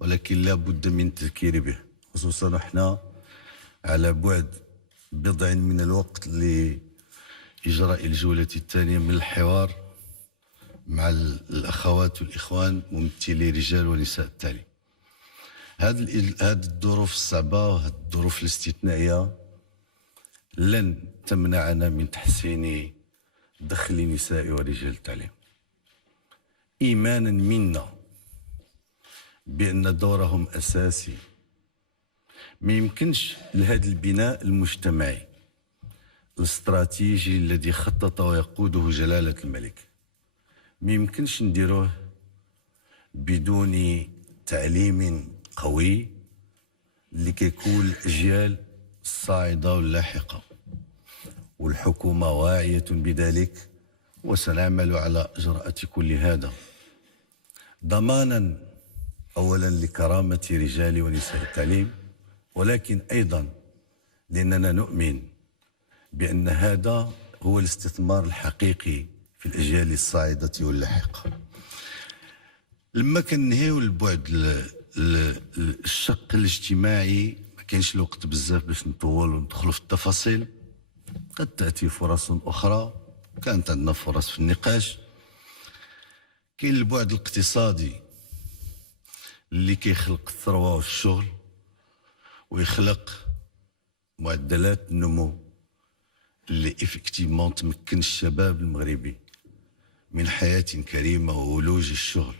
ولكن لا بد من التذكير به، خصوصا احنا على بعد بضع من الوقت لإجراء الجولة الثانية من الحوار مع الأخوات والإخوان ممثلي رجال ونساء التعليم. هذه الظروف الصعبة وهذه الظروف الاستثنائية لن تمنعنا من تحسين دخل نساء ورجال التعليم، إيمانا منا بأن دورهم أساسي. ما يمكنش لهذا البناء المجتمعي الاستراتيجي الذي خطط ويقوده جلالة الملك ما يمكنش نديروه بدون تعليم قوي اللي كيكون الأجيال الصاعدة واللاحقة، والحكومة واعية بذلك وسنعمل على إجراء كل هذا ضمانا أولا لكرامة رجال ونساء التعليم، ولكن أيضا لأننا نؤمن بأن هذا هو الاستثمار الحقيقي في الأجيال الصاعدة واللاحقة. لما كنهيو البعد الشق الاجتماعي ما كاينش الوقت بزاف باش نطول وندخلوا في التفاصيل، قد تأتي فرص أخرى، كانت عندنا فرص في النقاش. كاين البعد الاقتصادي اللي كيخلق الثروة والشغل ويخلق معدلات النمو اللي افكتيفمون تمكن الشباب المغربي من حياة كريمة وولوج الشغل.